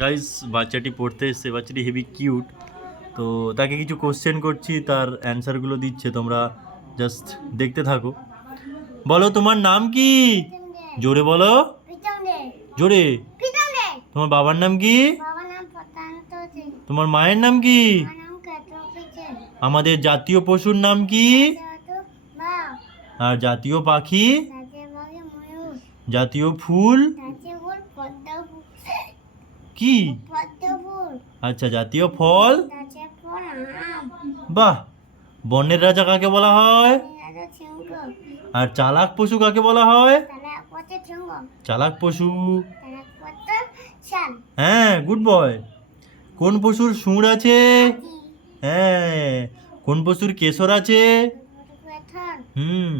Guys বাচ্চাটি পড়তে এসছে, বাচ্চাটি হেভি কিউট। তো তাকে কিছু কোশ্চেন করছি, তার অ্যান্সারগুলো দিচ্ছে, তোমরা জাস্ট দেখতে থাকো। বলো তোমার নাম কি? জোরে বলো, জোরে। তোমার বাবার নাম কি? তোমার মায়ের নাম কি? আমাদের জাতীয় পশুর নাম কি? আর জাতীয় পাখি? জাতীয় ফুল কি? আচ্ছা, জাতীয় ফল? বাহ। বনের রাজা কাকে বলা হয়? আর চালাক পশু কাকে বলা হয়? চালাক পশু। হ্যাঁ, গুড বয়। কোন পশুর সুঁড় আছে? হ্যাঁ। কোন পশুর কেশর আছে? হুম।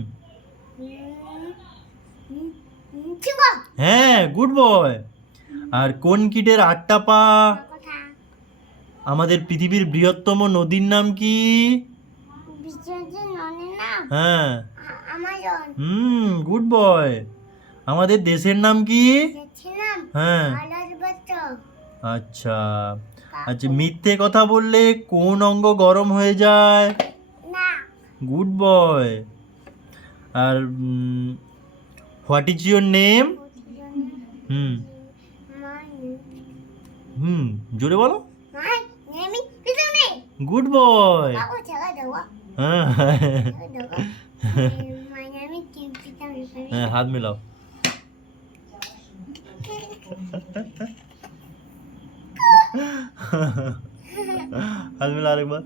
হ্যাঁ, গুড বয়। আর কোন কীটের 8টা পা? আমাদের পৃথিবীর বৃহত্তম নদীর নাম কি? হ্যাঁ। Good boy. আমাদের দেশের নাম কি? হ্যাঁ। আচ্ছা আচ্ছা, মিথ্যে কথা বললে কোন অঙ্গ গরম হয়ে যায়? Good boy. আর what is your name? Hmm hmm জোরে বলো। Good boy. হ্যাঁ হ্যাঁ, হাত মেলাও। হাত মেলা আরেকবার।